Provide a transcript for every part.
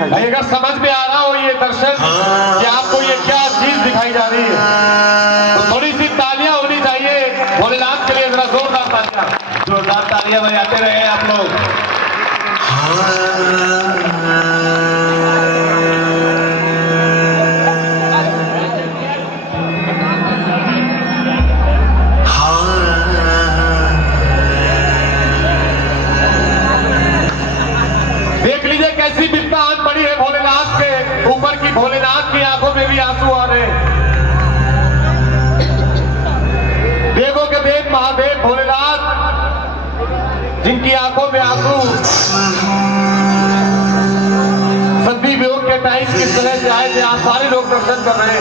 दिखाई, अगर समझ में आ रहा हो ये दर्शन कि आपको ये क्या चीज दिखाई जा रही है, तो थोड़ी सी तालियां होनी चाहिए भोलेनाथ के लिए। जरा जोरदार तालियां बजाते रहे आप लोग। देख लीजिए कैसी विपदा आन पड़ी है भोलेनाथ के ऊपर की, भोलेनाथ की आंखों में भी आंसू आ रहे हैं। देवों के देव महादेव भोलेनाथ, जिनकी आंखों में आंसू सभी वियोग के टाइम किस तरह से आए थे, आप सारे लोग दर्शन कर रहे हैं।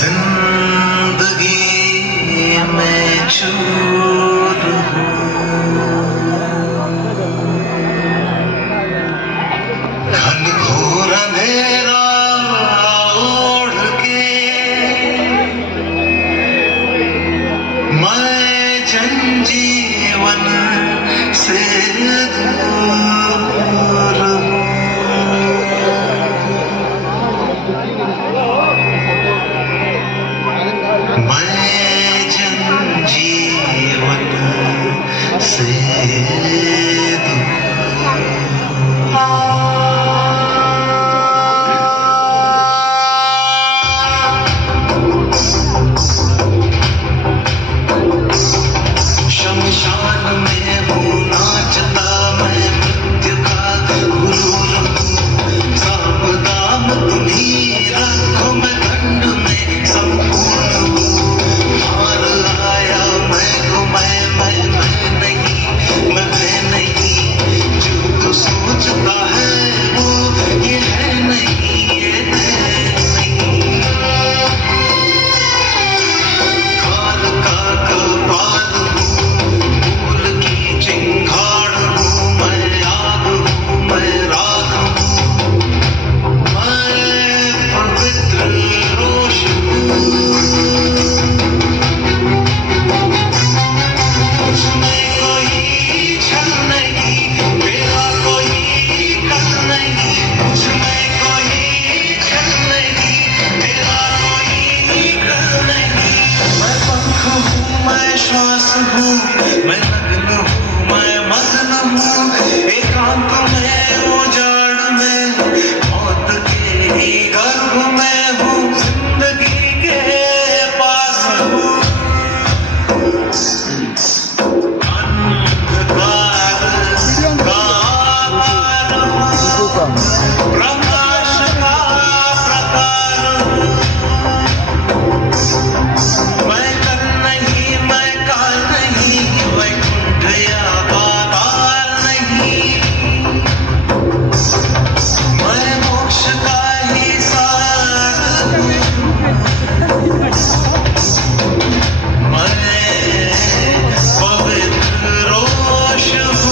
जिंदगी में चूर घनघोर अंधेरा ओढ़ के मैं जनजीवन से दूर हूँ। मैं जनजीवन से शमशान में हूँ नाचता मैं मृत्यु का गुरूर हूँ। सांप दाम तुम्हीं रखो मैं दंड में संपूर्ण हूँ। हार आया मैं को मैं नहीं जो तू सोचता है वो ये है नहीं, ये है नहीं। काल का कपाल हूँ, फूल की चिंगाड़ हूँ, मैं आग हूँ, मैं राख हूँ, मैं पवित्र रोष हूँ। मुझमें कोई छल नहीं, मेरा कोई कल नहीं। मुझमें कोई छल नहीं, मेरा कोई कल नहीं। मैं पंख हूँ, मैं श्वास हूँ, मैं नग्न हूँ, मैं मग्न हूँ। एकांत में उजाड़ में मौत के ही गर्भ में हूँ। जिंदगी के पास हूँ, अंधकार का आधार हूँ, प्रकाश का प्रकार हूँ। मैं कल नहीं, मैं काल नहीं, वैकुंठ या पाताल नहीं। मैं मोक्ष का ही सार हूँ। मैं पवित्र रोष हूँ।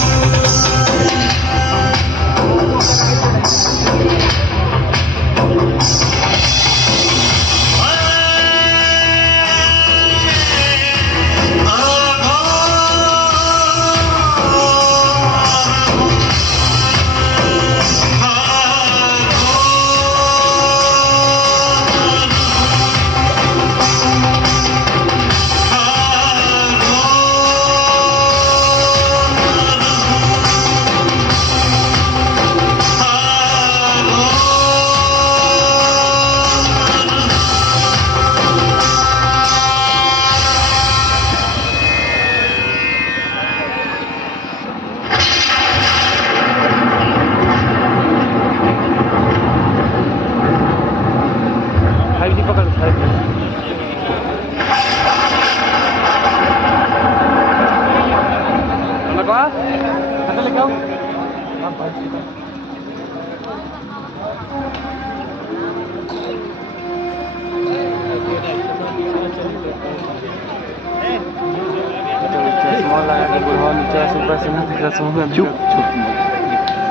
चुप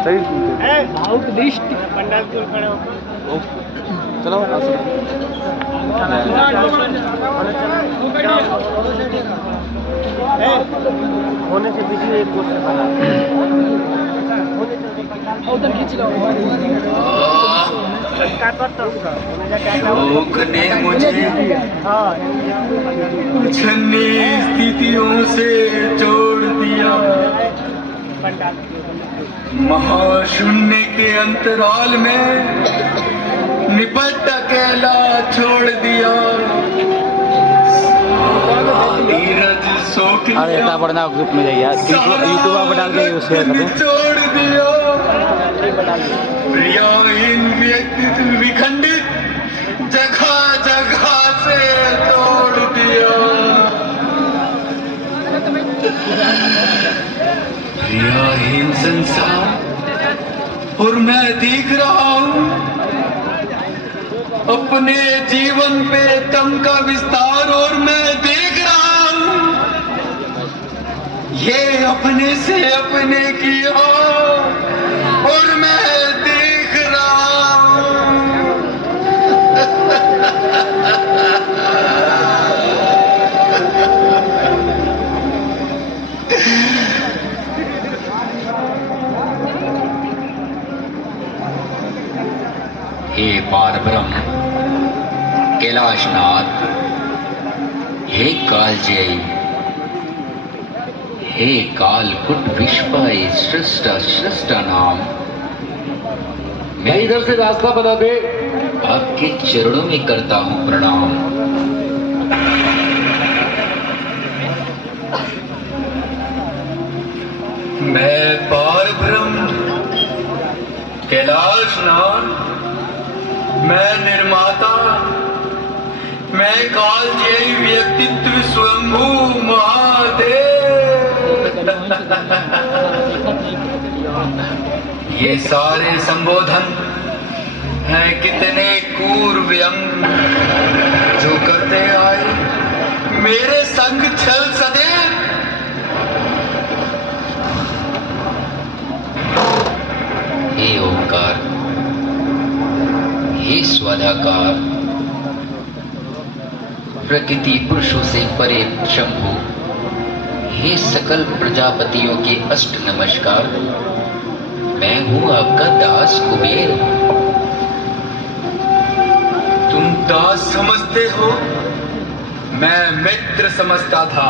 सही भाव दृष्टि पंडाल के खड़े हो चलो चलो होने से पीछे एक कोर्स से बना उधर खींच लो शोक ने मुझे छन्नी स्थितियों से जोड़ दिया, महाशून्य के अंतराल में निपट अकेला छोड़ दिया। धीरज शोक अरे इतना पढ़ना ग्रुप में जाइए यूट्यूब पर डाल के शेयर करें। छोड़ दिया, प्रियाहीन व्यक्तित्व विखंडित जगह जगह से तोड़ दिया। प्रियाहीन संसार और मैं देख रहा हूँ अपने जीवन पे तम का विस्तार, और मैं देख रहा हूँ ये अपने से अपने की हो, और मैं देख रहा हूँ हे पारब्रह्म कैलाशनाथ, हे कालजयी, हे कालकुट विश्वाय सृष्टा नाम, मैं इधर से रास्ता बना दे। आपके चरणों में करता हूं प्रणाम। मैं पारब्रह्म कैलाशनाथ, मैं निर्माता, मैं कालजयी व्यक्तित्व स्वयंभू महादेव। ये सारे संबोधन हैं कितने क्रूर व्यंग जो करते आए मेरे संग छल सदैव। हे ओंकार, हे स्वाधाकार, प्रकृति पुरुषों से परे शंभु, हे सकल प्रजापतियों के अष्ट नमस्कार। मैं हूं आपका दास कुबेर। तुम दास समझते हो, मैं मित्र समझता था।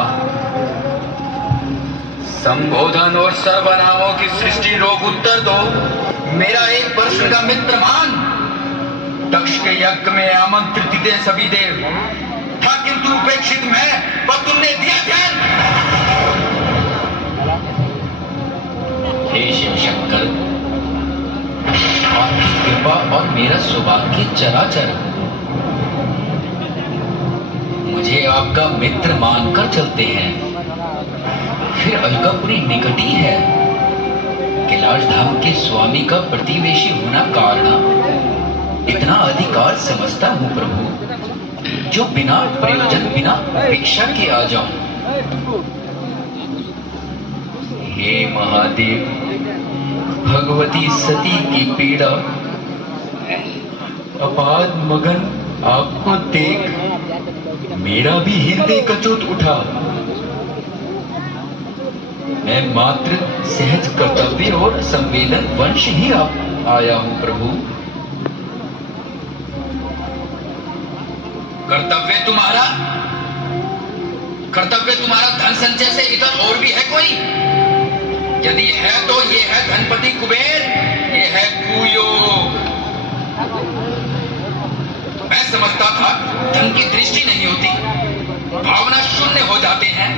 संबोधन और सर्वनामों की सृष्टि रोग उत्तर दो। मेरा एक वर्ष का मित्र मान, दक्ष के यज्ञ में आमंत्रित थे सभी देव, था किंतु उपेक्षित मैं, पर तुमने दिया ध्यान। हे शिव शंकर, आपकी कृपा और मेरा सौभाग्य चराचर। मुझे आपका मित्र मानकर चलते हैं, फिर अलकापुरी निकट ही है। कैलाश धाम के स्वामी का प्रतिवेशी होना कारण इतना अधिकार समझता हूँ प्रभु, जो बिना प्रयोजन बिना अपेक्षा के आ जाऊं। हे महादेव, भगवती सती की पीड़ा अपाद मगन आपको देख मेरा भी हृदय कचोट उठा। मैं मात्र सहज कर्तव्य और संवेदन वंश ही आया हूं प्रभु। कर्तव्य तुम्हारा धन संचय से इधर और भी है कोई? यदि है तो ये है धनपति कुबेर, ये है कुयोग। मैं समझता था धन की दृष्टि नहीं होती, भावना शून्य हो जाते हैं।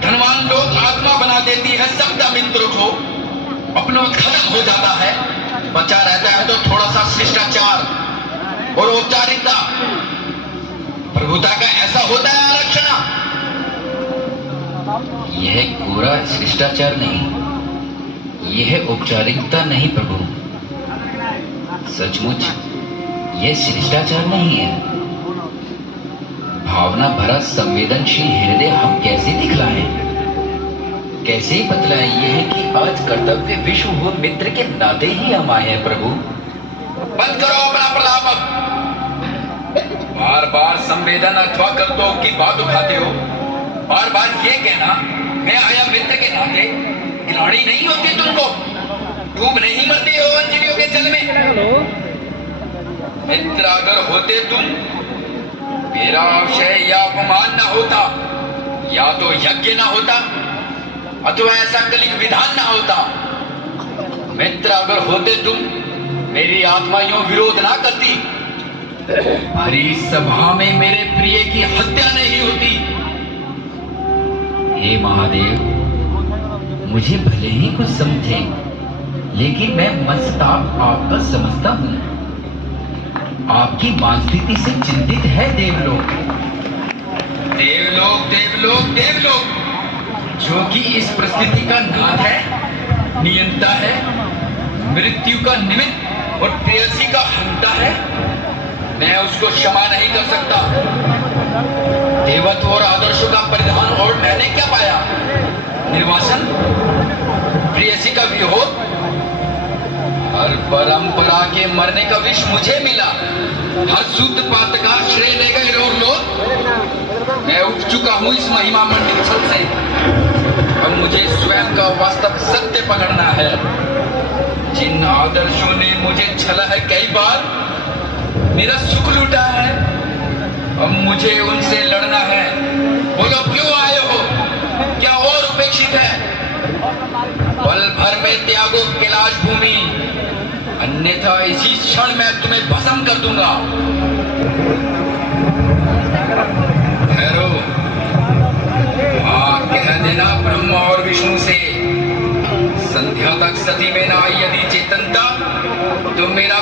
धनवान लोग आत्मा बना देती है शब्द मित्र को, अपना खत्म हो जाता है। बचा रहता है तो थोड़ा सा शिष्टाचार और औपचारिकता। प्रभुता का ऐसा होता है आरक्षण। यह कोरा शिष्टाचार नहीं, यह औपचारिकता नहीं प्रभु। सचमुच यह शिष्टाचार नहीं है। भावना भरा संवेदनशील हृदय हम कैसे दिखलाएं, कैसे बतलाएं? यह है कि आज कर्तव्य विश्व हो मित्र के नाते ही हम आए हैं प्रभु। बंद करो अपना प्रलाप। बार बार संवेदन अथवा कर्तव्य की बात उठाते हो। बार बार ये कहना मैं आया मित्र के नाते खिलाड़ी नहीं होती तुमको, डूब नहीं मरते हो अंजलियों के जल में। मित्र अगर होते तुम, मेरा आशय या अपमान न होता, या तो यज्ञ न होता अथवा ऐसा कलिक विधान न होता। मित्र अगर होते तुम, मेरी आत्मा यूं विरोध ना करती, हरी सभा में मेरे प्रिय की हत्या नहीं होती। हे महादेव, मुझे भले ही कुछ समझे, लेकिन मैं मस्तक आपका समझता हूं। आपकी मानस्थिति से चिंतित है देवलोक। देवलोक देवलोक देवलोक, जो कि इस परिस्थिति का नाथ है, नियंता है, मृत्यु का निमित्त और प्रेयसी का हंता है, मैं उसको क्षमा नहीं कर सकता। देवत्व और आदर्शों का परिधान और मैंने क्या पाया? निर्वासन, प्रेयसी का वियोग, हर परंपरा के मरने का विष मुझे मिला। हर शुद्ध पात्र का श्रेय ले गए लोग। मैं उठ चुका हूं इस महिमा मंडित छल से। अब मुझे स्वयं का वास्तव सत्य पकड़ना है। जिन आदर्शों ने मुझे छला है कई बार, मेरा सुख लूटा है, अब मुझे उनसे लड़ना है। बोलो क्यों आए हो? क्या और उपेक्षित है? पल भर में त्यागो कैलाश भूमि, अन्यथा इसी क्षण मैं तुम्हें भस्म कर दूंगा। भैरव, हाँ कह देना ब्रह्मा और विष्णु से, संध्या तक सती में ना आई यदि चेतनता, तो मेरा